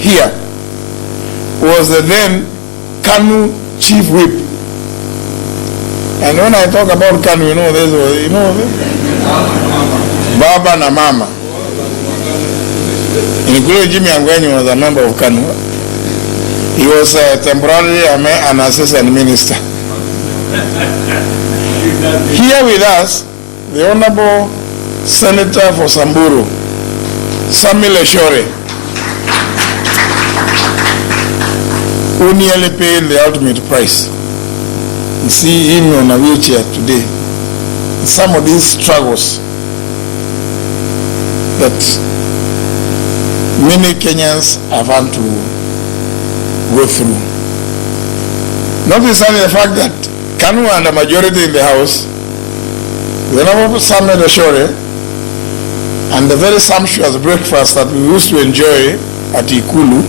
here was the then KANU chief whip. And when I talk about KANU, you know, Baba na Mama. Including Jimmy Angwenyi was a member of KANU. He was temporarily an assistant minister. Here with us, the Honorable Senator for Samburu, Samuel Eshore, who nearly paid the ultimate price. You see him on a wheelchair today. Some of these struggles that many Kenyans have had to go through. Notwithstanding the fact that KANU and a majority in the House, the Honorable Samuel Eshore, and the very sumptuous breakfast that we used to enjoy at Ikulu,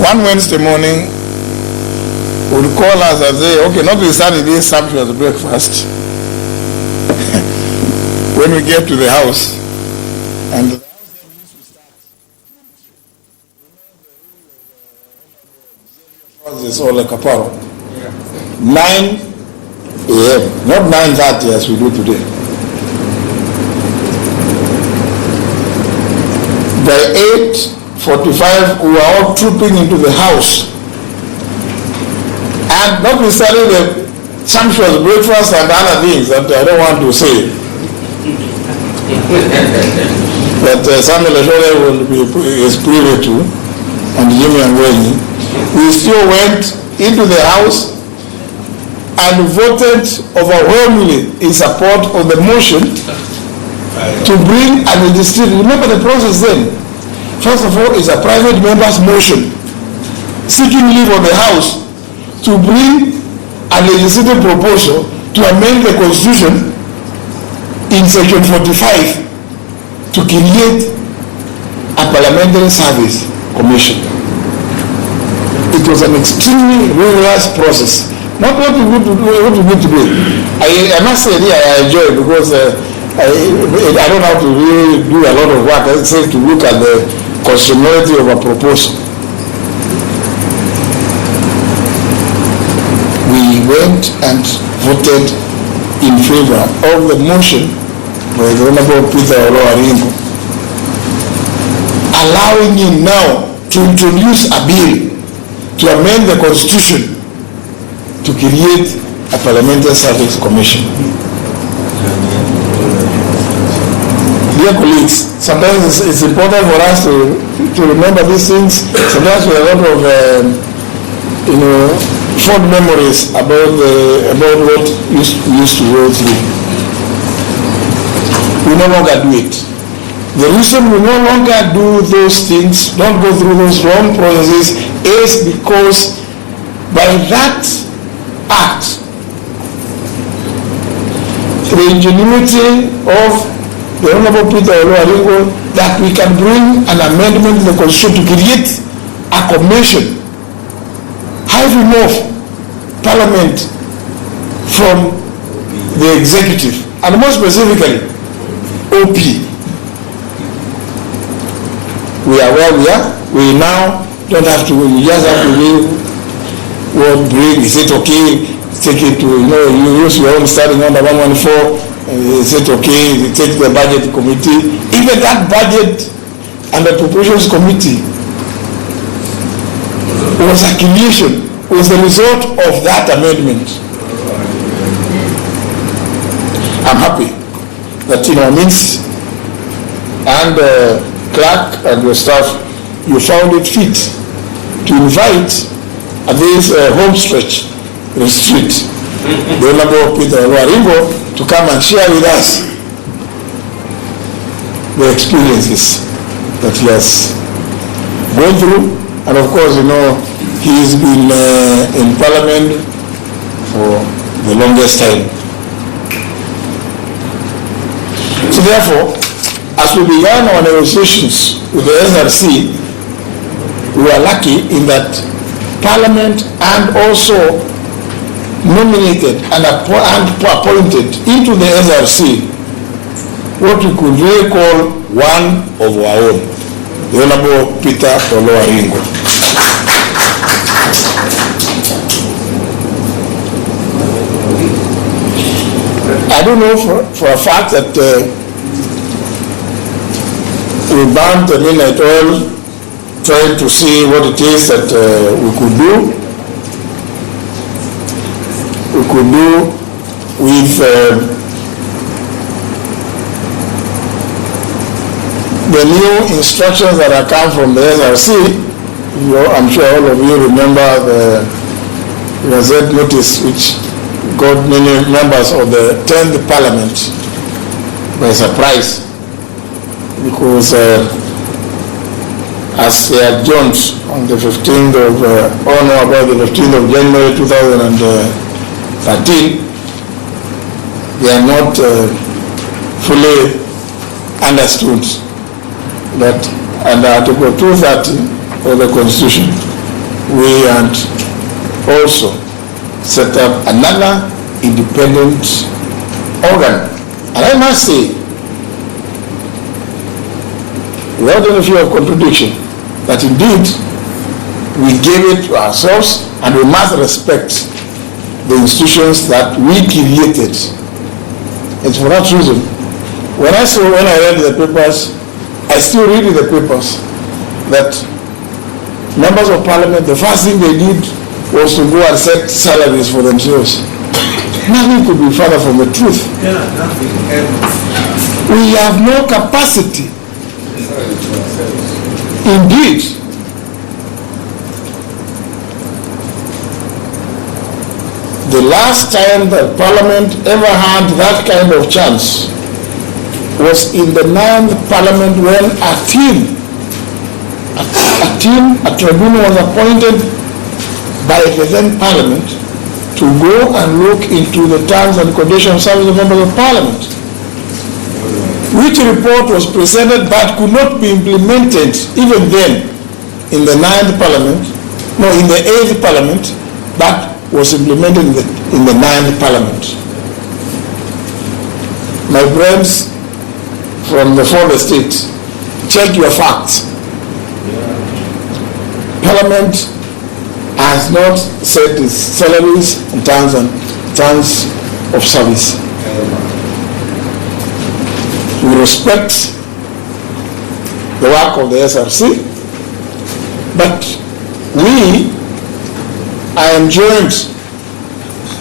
one Wednesday morning would call us and say, okay, notwithstanding this sumptuous breakfast, when we get to the House, and the House is all like a parrot. 9 a.m., not 9:30 as we do today. By 8:45, we were all trooping into the House. And notwithstanding the sumptuous breakfast and other things that I don't want to say, that Samuel Eshore is privy to, and Jimmy Angwenyi, we still went into the House and voted overwhelmingly in support of the motion to bring a legislative. Remember the process then. First of all, it's a private member's motion seeking leave of the House to bring a legislative proposal to amend the Constitution in Section 45 to create a parliamentary service commission. It was an extremely rigorous process. Not what we would do. I must say I enjoy it because I don't have to really do a lot of work except to look at the constitutionality of a proposal. We went and voted in favor of the motion by the Honorable Peter Oloaringo, allowing him now to introduce a bill to amend the Constitution to create a parliamentary service commission. Dear colleagues, sometimes it's important for us to remember these things. Sometimes we have a lot of fond memories about what we used to go through. We no longer do it. The reason we no longer do those things, don't go through those wrong processes, is because by that act, the ingenuity of the Honorable Peter Oloaringo, that we can bring an amendment to the Constitution to create a commission hiving off Parliament from the executive, and more specifically, OP. We are where we are. We now don't have to, we just have to do what bring. Is it okay? Take it to, you use your own starting under 114. Is it okay? You take the budget committee. Even that budget and the appropriations committee was a creation, was the result of that amendment. I'm happy that means and Clark and your staff, you found it fit to invite at this home stretch retreat the Honorable Peter Oloaringo to come and share with us the experiences that he has gone through. And of course, he's been in Parliament for the longest time. So therefore, as we began our negotiations with the SRC, we were lucky in that Parliament and also nominated and appointed into the SRC what we could really call one of our own. the Honorable Peter Olowaringo. I don't know for a fact that we burned the midnight oil trying to see what it is that we could do. We could do with the new instructions that have come from the SRC. I'm sure all of you remember the Gazette notice which got many members of the 10th Parliament by surprise, because as they adjourned on the 15th of, about the 15th of January 2013, they are not fully understood that under Article 230 of the Constitution, we had also set up another independent organ. And I must say, without any fear of contradiction, that indeed we gave it to ourselves, and we must respect the institutions that we created. It's for that reason. When I read the papers, I still read in the papers that members of Parliament, the first thing they did was to go and set salaries for themselves. Nothing could be further from the truth. We have no capacity. Indeed, the last time that Parliament ever had that kind of chance was in the 9th Parliament, when a tribunal was appointed by the then Parliament to go and look into the terms and conditions of service of members of Parliament, which report was presented but could not be implemented even then in the 9th Parliament, no, in the 8th Parliament, but was implemented in the 9th Parliament. My friends from the 4th estate, check your facts. Parliament has not set its salaries and terms of service. We respect the work of the SRC, but we are enjoined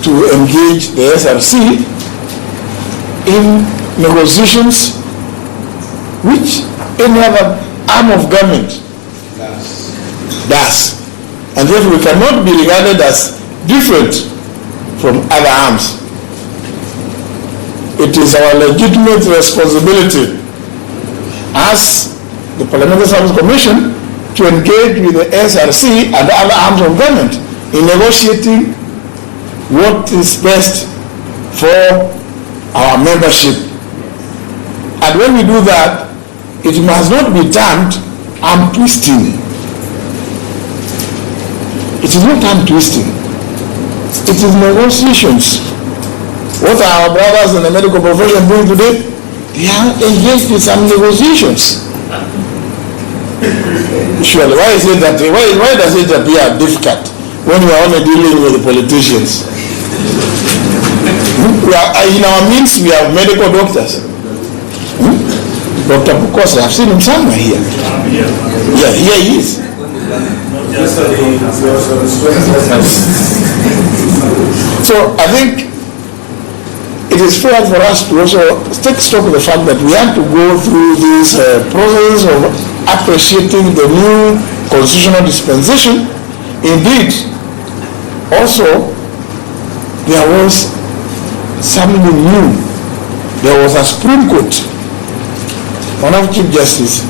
to engage the SRC in negotiations which any other arm of government does. And therefore we cannot be regarded as different from other arms. It is our legitimate responsibility as the Parliamentary Service Commission to engage with the SRC and other arms of government in negotiating what is best for our membership. And when we do that, it must not be termed arm twisting. It is not arm twisting. It is negotiations. What are our brothers in the medical profession doing today? They are engaged in some negotiations. Surely, why is it that? Why does it appear difficult when we are only dealing with the politicians? In our midst, we have medical doctors. Dr. Bukos, I've seen him somewhere here. Yeah, here he is. So I think it is fair for us to also take stock of the fact that we have to go through this process of appreciating the new constitutional dispensation. Indeed, also, there was something new. There was a Supreme Court, one of Chief Justice.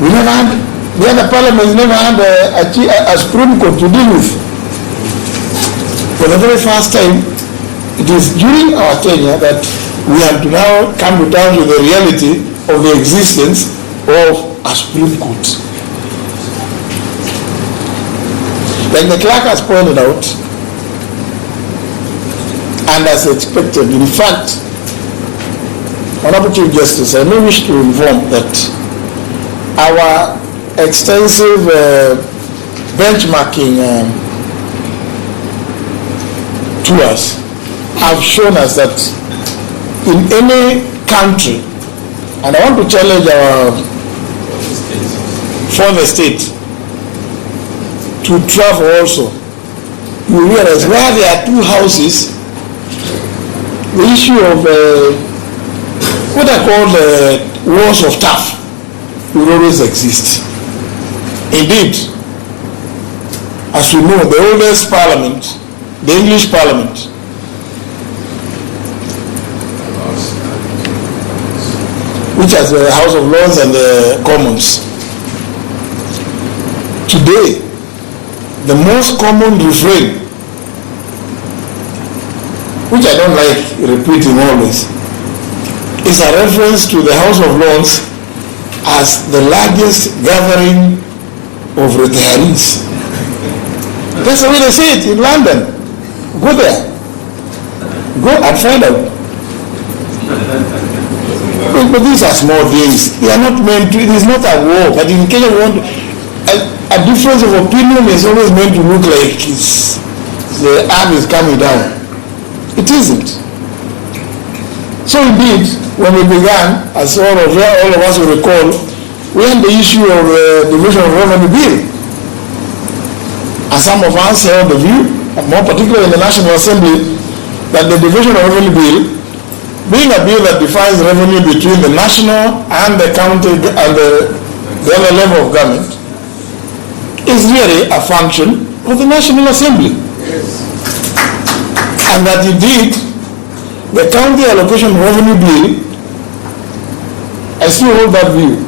We never had, the other parliaments never had a Supreme Court to deal with. For the very first time, it is during our tenure that we have to now come to terms with the reality of the existence of a Supreme Court. Like the clerk has pointed out, and as expected, in fact, Honorable Chief Justice, I may wish to inform that our extensive benchmarking tours have shown us that in any country, and I want to challenge our former state to travel also, you realize where there are two houses, the issue of what I call wars of turf will always exist. Indeed, as we know, the oldest parliament, the English Parliament, which has the House of Lords and the Commons, today, the most common refrain, which I don't like repeating always, is a reference to the House of Lords as the largest gathering of retirees. That's the way they say it in London. Go there. Go and find out. But these are small things. They are not meant to, it is not a war. But in Kenya, we want a difference of opinion is always meant to look like the arm is coming down. It isn't. So indeed, when we began, as all of us will recall, we had the issue of the Division of Revenue Bill. And some of us held the view, more particularly in the National Assembly, that the Division of Revenue Bill, being a bill that defines revenue between the national and the county and the other level of government, is really a function of the National Assembly. And that indeed, the county allocation revenue bill, I still hold that view,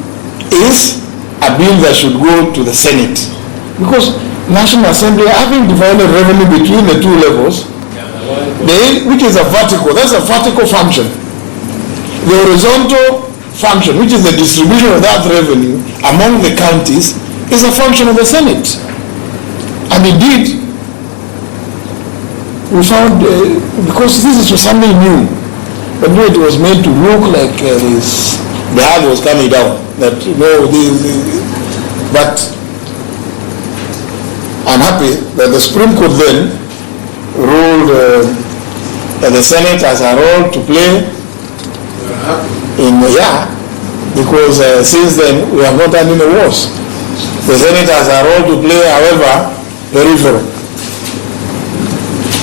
is a bill that should go to the Senate. Because National Assembly, having divided revenue between the two levels, which is a vertical, that's a vertical function. The horizontal function, which is the distribution of that revenue among the counties, is a function of the Senate. And indeed, we found, because this is something new, but it was made to look like the hand was coming down. That, but I'm happy that the Supreme Court then ruled that the Senate has a role to play because since then we have not had any wars. The Senate has a role to play, however, peripheral.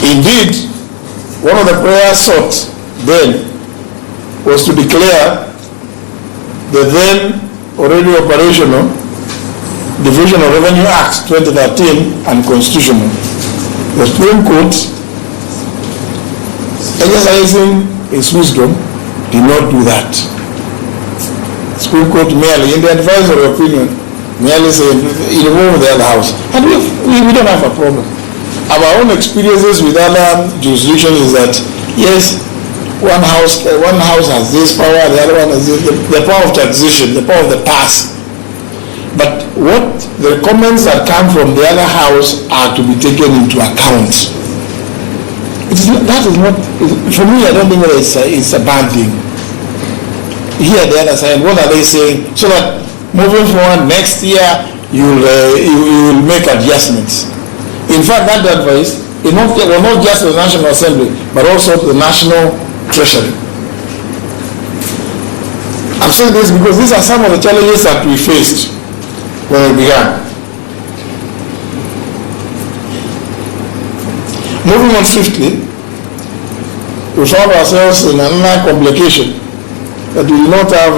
Indeed, one of the prayers sought then was to declare the then already operational Division of Revenue Act 2013 unconstitutional. The Supreme Court, exercising its wisdom, did not do that. The Supreme Court merely, in the advisory opinion, merely said, involve the other house. And we don't have a problem. Our own experiences with other jurisdictions is that, yes, one house has this power, the other one has this, the power of taxation, the power of the past. But what the comments that come from the other house are to be taken into account. That is not, for me, I don't think that it's a bad thing. Here, the other side, what are they saying? So that moving forward next year, you will make adjustments. In fact, that advice is not just the National Assembly, but also the National Treasury. I'm saying this because these are some of the challenges that we faced when we began. Moving on swiftly, we found ourselves in another complication that we do not have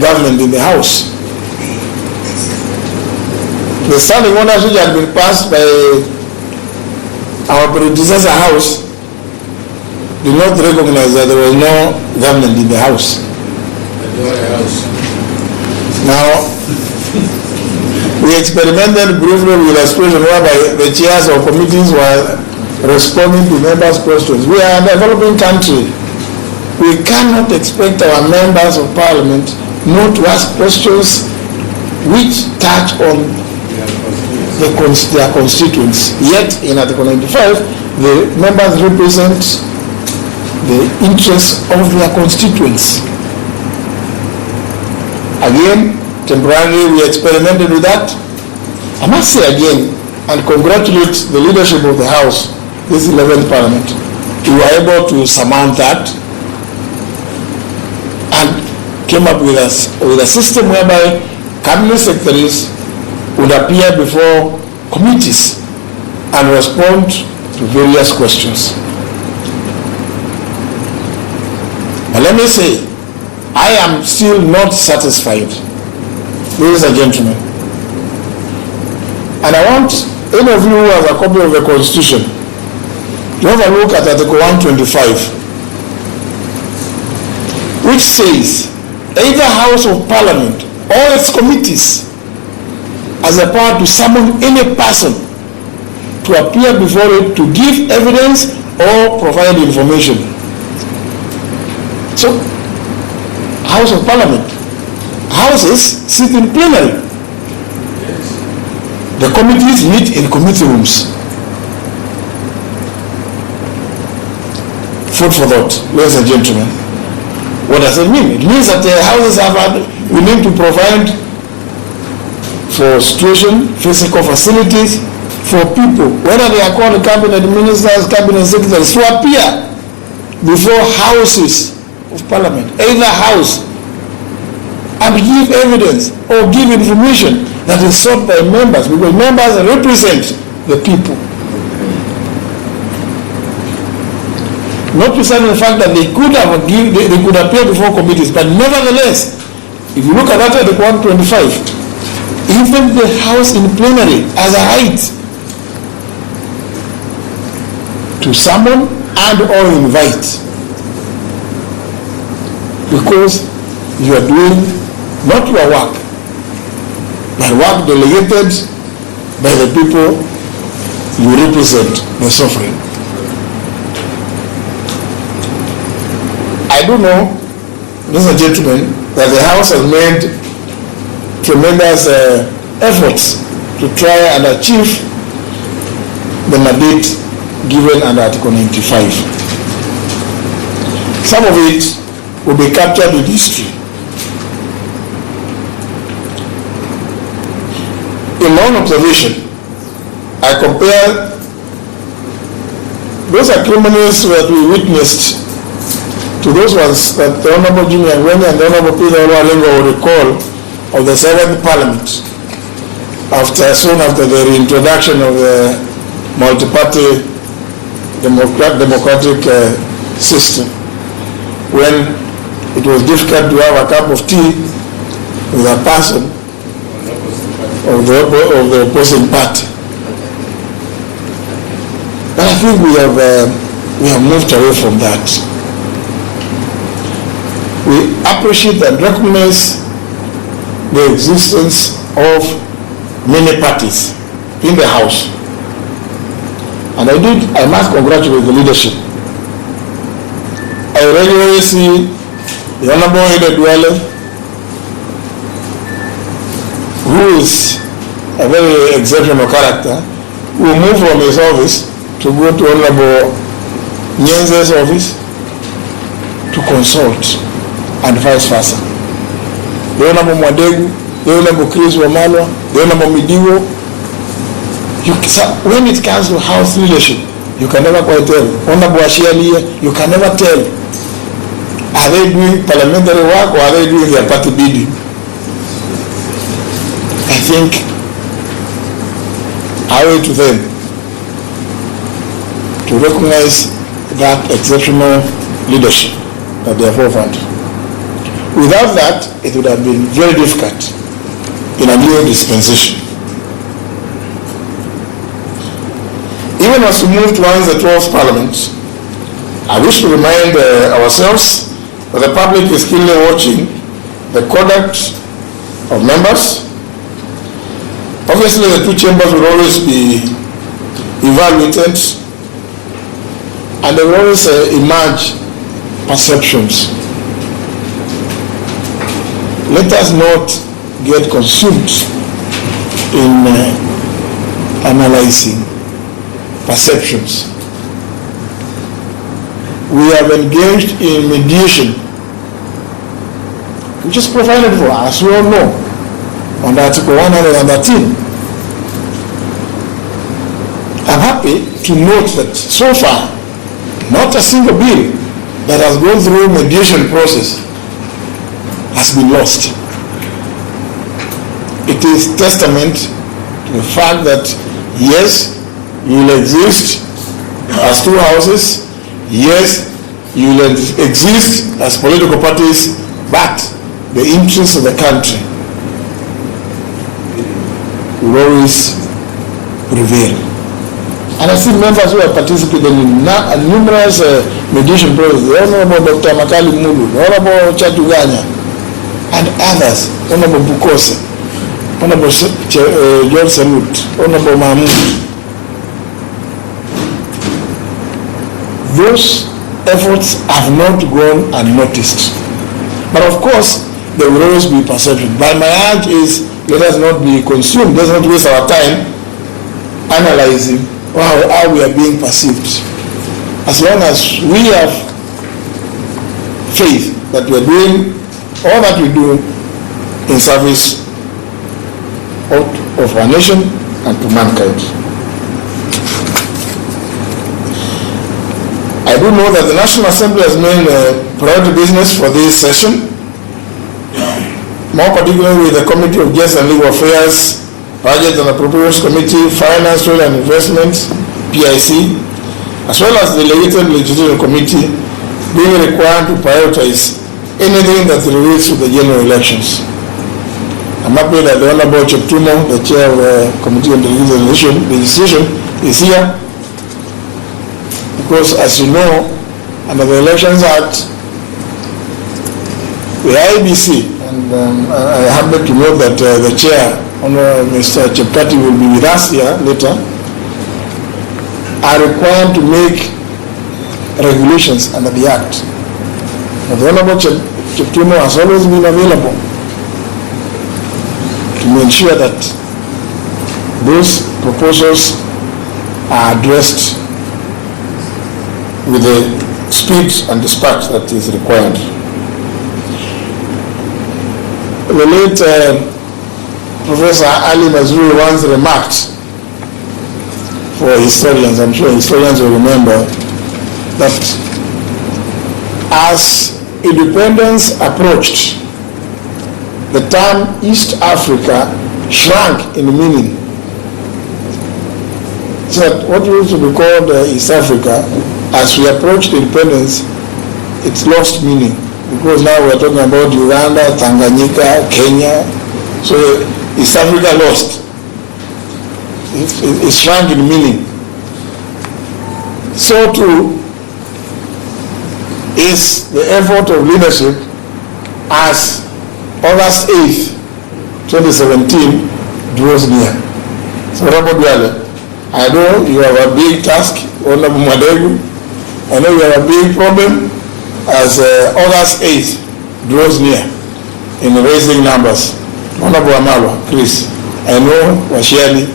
government in the House. The standing orders which had been passed by our predecessor House did not recognize that there was no government in the House. Now, we experimented briefly with a situation whereby the chairs of committees were responding to members' questions. We are a developing country. We cannot expect our members of parliament not to ask questions which touch on their constituents. Yet, in Article 95, the members represent the interests of their constituents. Again, Temporarily, we experimented with that. I must say again, and congratulate the leadership of the House, this 11th Parliament. We were able to surmount that and came up with a system whereby cabinet secretaries would appear before committees and respond to various questions. But let me say, I am still not satisfied, ladies and gentlemen. And I want any of you who has a copy of the Constitution to have a look at Article 125, which says, either House of Parliament or its committees has the power to summon any person to appear before it to give evidence or provide information. So, House of Parliament, houses sit in plenary. The committees meet in committee rooms. Food for thought, ladies and gentlemen. What does it mean? It means that the houses we need to provide for situation, physical facilities for people, whether they are called cabinet ministers, cabinet secretaries, to appear before houses of Parliament, either house, and give evidence or give information that is sought by members, because members represent the people. Notwithstanding the fact that they could appear before committees, but nevertheless, if you look at that Article 125, even the House in plenary has a right to summon and or invite, because you are doing not your work, but work delegated by the people you represent, the sovereign. I do know, ladies and gentlemen, that the House has made tremendous efforts to try and achieve the mandate given under Article 95. Some of it will be captured in history. In my own observation, I compare those acrimonies that we witnessed to those ones that the Honorable Jimmy Angwenya and the Honorable Peter Oluwalengo will recall of the 7th Parliament, soon after the reintroduction of the multi-party democratic system, when it was difficult to have a cup of tea with a person of the opposing party. But I think we have moved away from that. We appreciate and recognize the existence of many parties in the House. And I must congratulate the leadership. I regularly see the Honorable Ede Duale, who is a very exceptional character, who moved from his office to go to Honorable Nyenze's office to consult, and vice versa. The Honorable Mwadegu, the Honorable Chris Wamalwa, the Honorable Midiwo. When it comes to House leadership, you can never quite tell. Honorable Ashialia, you can never tell. Are they doing parliamentary work or are they doing their party bidding? I think I owe it to them to recognize that exceptional leadership that they have offered. Without that, it would have been very difficult in a new dispensation. Even as we move towards the 12th Parliament, I wish to remind ourselves that the public is keenly watching the conduct of members. Obviously, the two chambers will always be evaluated, and there will always emerge perceptions. Let us not get consumed in analyzing perceptions. We have engaged in mediation, which is provided for, as we all know. on Article 113. I'm happy to note that so far, not a single bill that has gone through mediation process has been lost. It is testament to the fact that yes, you will exist as two houses, yes, you will exist as political parties, but the interests of the country will always prevail. And I see members who have participated in numerous mediation processes, the Honorable Dr. Makali Mulu, the Honorable Chatuganya, and others, Honorable Bukose, Honorable John Salut, Honorable Mahmoud. Those efforts have not gone unnoticed. But of course, there will always be perception. But my urge is, let us not be consumed, let us not waste our time analyzing how we are being perceived. As long as we have faith that we are doing all that we do in service of our nation and to mankind. I do know that the National Assembly has made a priority business for this session, more particularly with the Committee of Justice and Legal Affairs, Budget and Appropriations Committee, Finance, Trade and Investments, PIC, as well as the Delegated Legislative Committee, being required to prioritize anything that relates to the general elections. I'm happy that the Honorable Cheptumo, the Chair of the Committee on Legislation, is here, because as you know, under the Elections Act, the IBC, and I happen to know that the Chair, Mr. Chepkati, will be with us here later, are required to make regulations under the Act. But the Honorable Cheptumo has always been available to ensure that those proposals are addressed with the speed and dispatch that is required. The late Professor Ali Mazrui once remarked, for historians, I'm sure historians will remember, that as independence approached, the term East Africa shrank in meaning. So that what used to be called East Africa, as we approached independence, it's lost meaning. Because now we're talking about Uganda, Tanganyika, Kenya. So East Africa lost. It shrank in meaning. So too is the effort of leadership as August 8th, 2017 draws near. So Honorable Duale, I know you have a big task, Honorable Madegu. I know you have a big problem as August 8th draws near in raising numbers. Honorable Amalwa, please, I know Washiani,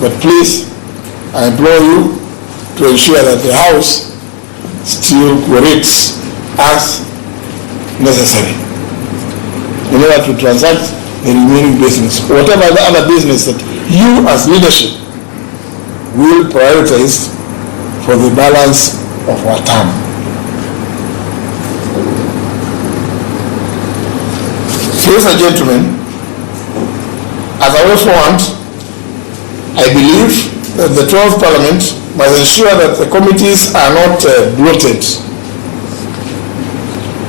but please, I implore you to ensure that the House still cooperates as necessary in order to transact the remaining business, whatever the other business that you as leadership will prioritize for the balance of our term. Ladies and gentlemen, as I also want, I believe that the 12th Parliament must ensure that the committees are not bloated.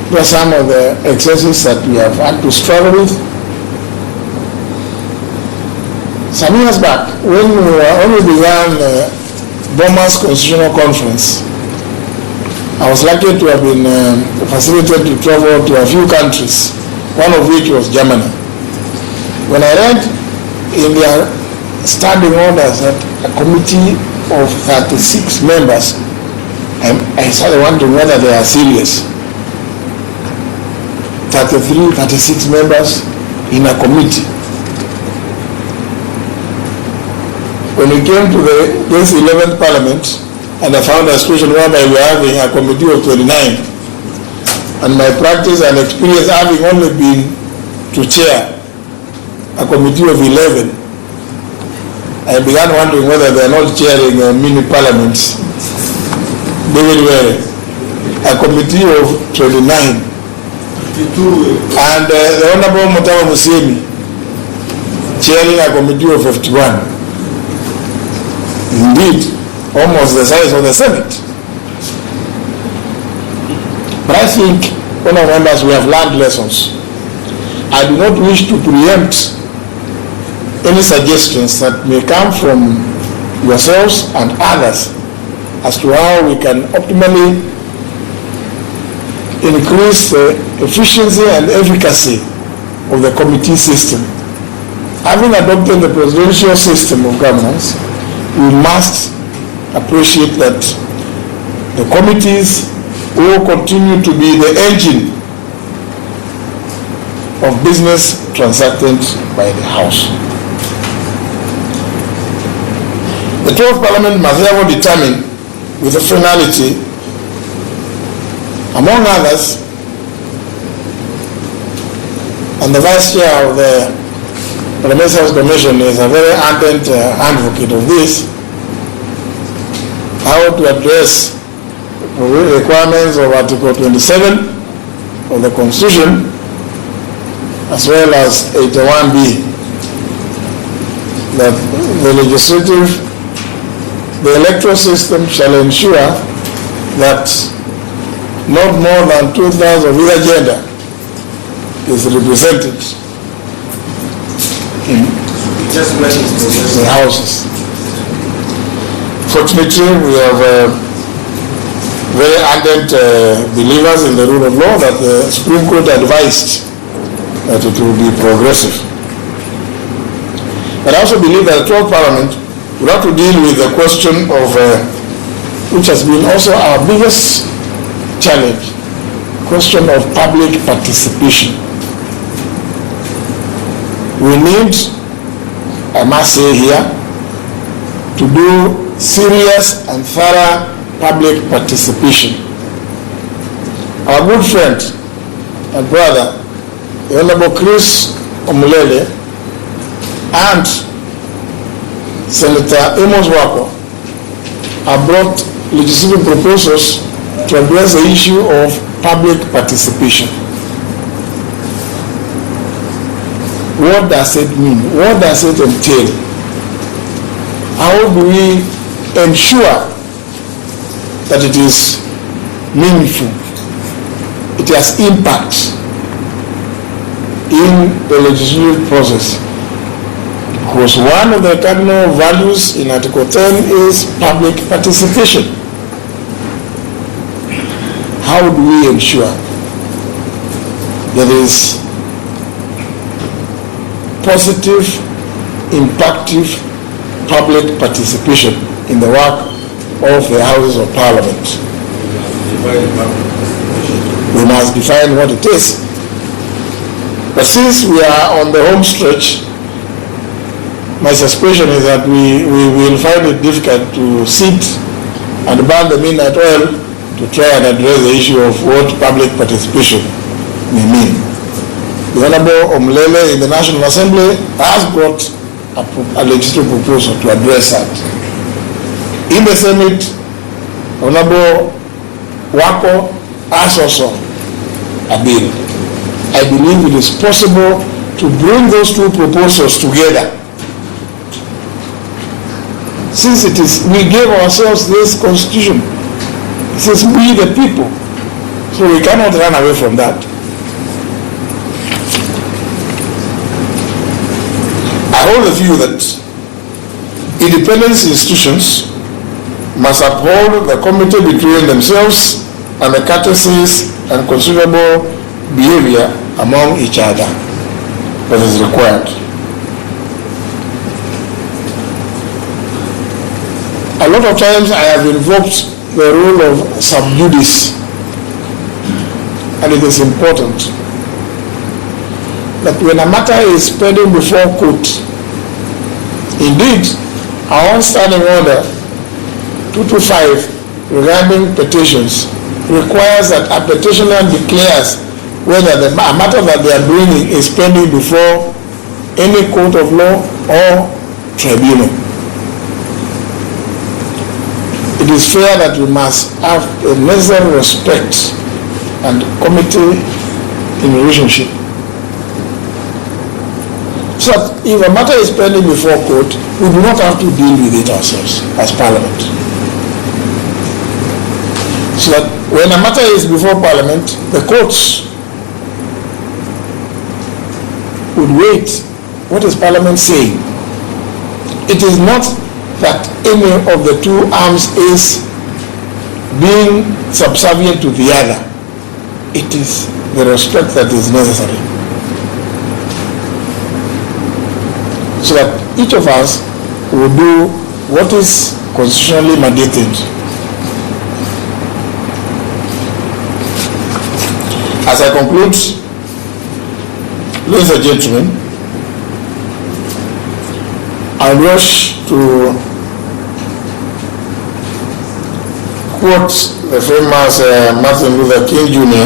These are some of the excesses that we have had to struggle with. Some years back, when we began Boma's Constitutional Conference, I was lucky to have been facilitated to travel to a few countries, one of which was Germany. When I read in their standing orders that a committee of 36 members, I started wondering whether they are serious. 33, 36 members in a committee. When we came to this 11th Parliament, and I found a situation whereby we were having a committee of 29, and my practice and experience having only been to chair a committee of 11. I began wondering whether they are not chairing mini parliaments. David Were, a committee of 29. And the Honorable Mutawa Musemi, chairing a committee of 51. Indeed, almost the size of the Senate. But I think, honourable members, we have learned lessons. I do not wish to preempt any suggestions that may come from yourselves and others as to how we can optimally increase the efficiency and efficacy of the committee system. Having adopted the presidential system of governance, we must appreciate that the committees will continue to be the engine of business transacted by the House. The 12th Parliament must therefore determine with a finality, among others, and the Vice Chair of the Parliamentary Commission is a very ardent advocate of this, how to address the requirements of Article 27 of the Constitution as well as 81B, that the electoral system shall ensure that not more than 2/3 of either gender is represented in the houses. Fortunately, we have very ardent believers in the rule of law that the Supreme Court advised that it will be progressive. But I also believe that the 12th Parliament will have to deal with the question of, which has been also our biggest challenge, question of public participation. We need, I must say here, to do serious and thorough public participation. Our good friend and brother, the Honorable Chris Omulele, and Senator Amos Wako have brought legislative proposals to address the issue of public participation. What does it mean? What does it entail? How do we ensure that it is meaningful, it has impact in the legislative process? Because one of the cardinal values in Article 10 is public participation. How do we ensure there is positive, impacttive public participation in the work of the Houses of Parliament? We must define what it is. But since we are on the home stretch, my suspicion is that we will find it difficult to sit and burn the midnight oil to try and address the issue of what public participation may mean. The Honorable Omulele in the National Assembly has brought a legislative proposal to address that. In the Senate, Honorable Wako has also a bill. I believe it is possible to bring those two proposals together. Since it is, we gave ourselves this constitution. It says we the people. So we cannot run away from that. I hold the view that independent institutions must uphold the community between themselves and the courtesies and considerable behavior among each other that is required. A lot of times I have invoked the rule of sub judice, and it is important that when a matter is pending before court, indeed, our own standing order 225 regarding petitions requires that a petitioner declares whether a matter that they are bringing is pending before any court of law or tribunal. It is fair that we must have a necessary respect and committee in relationship. So that if a matter is pending before court, we do not have to deal with it ourselves as Parliament. So that when a matter is before Parliament, the courts would wait. What is Parliament saying? It is not that any of the two arms is being subservient to the other. It is the respect that is necessary. So that each of us will do what is constitutionally mandated. As I conclude, ladies and gentlemen, I rush to quote the famous Martin Luther King Jr.,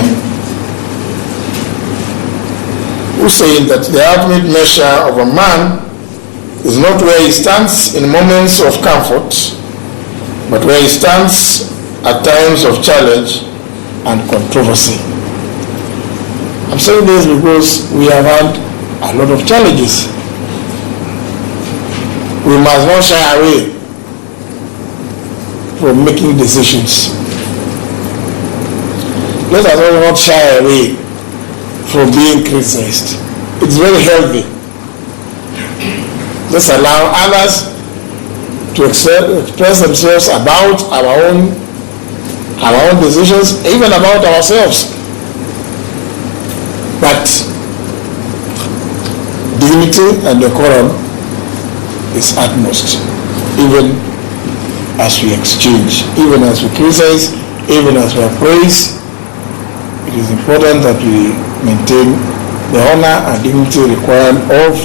who said that the ultimate measure of a man is not where he stands in moments of comfort, but where he stands at times of challenge and controversy. I'm saying this because we have had a lot of challenges. We must not shy away from making decisions. Let us also not shy away from being criticized. It's very healthy. Let's allow others to express themselves about our own decisions, even about ourselves. But dignity and decorum is utmost, even as we exchange, even as we criticize, even as we praise. It is important that we maintain the honor and dignity required of